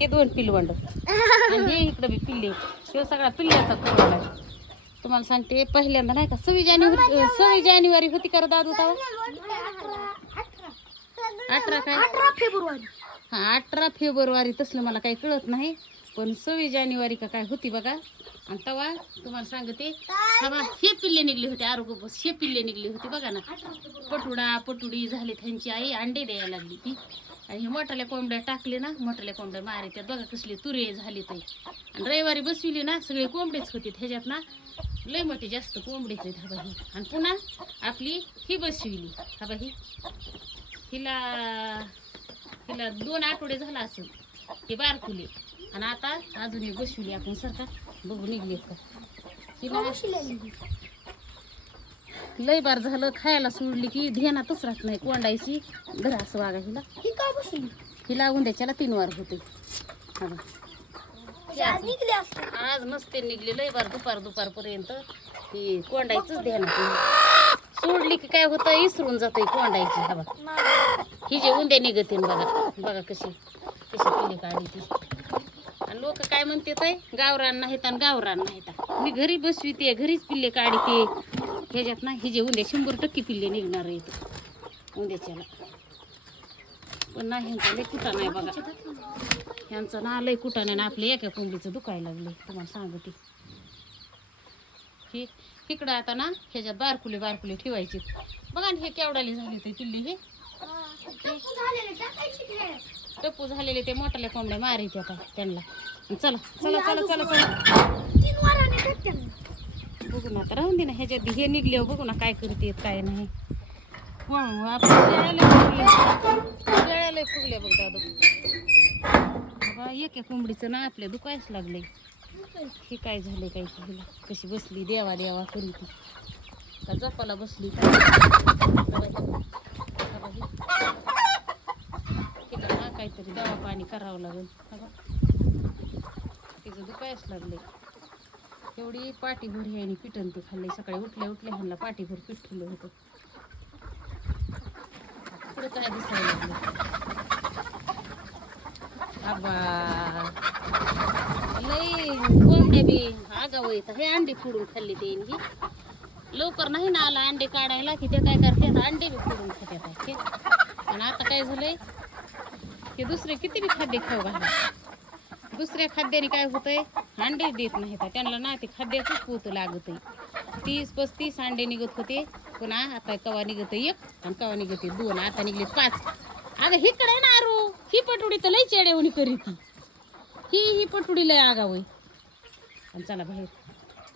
हे 2 पिलवंड आणि हे इकडे बी पिल्ले. हे सगळा पिल्ल्याचा कोंबडा आहे. तुम्हाला सांगते पहिल्यांदा नाही का 26 जानेवारी होती का दादू तेव्हा? 18 काय 18 फेब्रुवारी. हा 18 फेब्रुवारी तसलं मला काही कळत नाही, पण 26 जानेवारी का काय होती बघा. आणि तेव्हा तुम्हाला सांगते तेव्हा हे पिल्ले निघले होते. आरोग्यबस हे पिल्ले निघले होते बघा ना. पटुडी झाली त्यांची आई अंडे द्यायला लागली ती. आणि हे मोठाल्या कोंबड्या टाकले ना, मोठाल्या कोंबड्या मारित्यात बघा कसले तुरे झाले ते. आणि रविवारी बसविली ना सगळे कोंबडेच होते ह्याच्यात ना, लय मोठी जास्त कोंबडीच आहेत हा बाई. आणि पुन्हा आपली ही बसविली हा बाई. हिला 2 आठवडे झाला असेल हे बारकुली. आणि आता अजून एक बसविली आपण सरकार बघू निघली का. हिला लय बार झालं खायला सोडली की ध्यानातच राहत नाही कोंडायची. घरा असं वागा हिला. ही काय बसली? हिला उंद्याच्याला 3 वार होते. आज मस्ते निघली लय बार दुपारपर्यंत ती कोंडायचंच ध्यानात नाही. सोडली की काय होतं इसरून जातोय कोंडायची. हा बघा ही जे उंद्या निघते बघा कशी पिल्ली काढली ती. आणि लोक काय म्हणते ते गावरान नाहीत आणि गावरान नाहीत. मी घरी बसविते घरीच पिल्ले काढते ह्याच्यात ना. ही जे उंद्या 100% पिल्ले निघणार आहेत उंद्याच्याला. पण नाही ह्यांचा लय कुठा नाही बघा. ह्यांचं ना लय कुठा नाही ना. आपल्या एका कोंबडीचं दुखायला लागले तुम्हाला सांगते. हे इकडं आता ना ह्याच्यात बारकुले ठेवायचे बघा ना. हे केवढाली झाली ते पिल्ली. हे टप्पू झालेले ते मोठ्याल्या कोंबड्या मारायचे आता त्यांना. चला चला चला चला चला 3 वाराने भेटते. बघू ना आता राहून दे ना. ह्याच्यात हे निघले बघू ना काय करते काय नाही. आपण गळ्याला फुगले बघ दादू. एका कोंबडीचं ना आपल्या दुखायच लागलंय. हे काय झालंय काय हिला कशी बसली देवा देवा करी ती का जपाला बसली का. तिला काहीतरी दवा पाणी करावं लागेल. तिचं दुखायच लागलंय. एवढी पाठीभर ह्याने पिटन ते खाल्ले. सकाळी उठल्या ह्यांना पाठीभर पीठ ठेवलं होतं. पुढे काय दिसायला लागलं आबा लई कोंबड्या बी आगाव येतात. हे अंडे फोडून खाल्ली ते ही लवकर नाही ना आला अंडे काढायला की ते काय करतात अंडे बी फोडून खात्यात. आणि आता काय झालंय की दुसरे किती बी खाद्य खाऊ घाला. दुसऱ्या खाद्याने काय होतंय अंडे देत नाही त्यांना ना. ते खाद्याचंच पोत लागत. 30-35 अंडे निघत होते. पुन्हा आता कवा निघत 1 आणि कवा निघते 2. आता निघले 5. अगं हिकडे ना आरू ही पटुडी तर लई चेड्यावणी करीती. ही पटुडी लय आगाव आहे. आणि चला बाहेर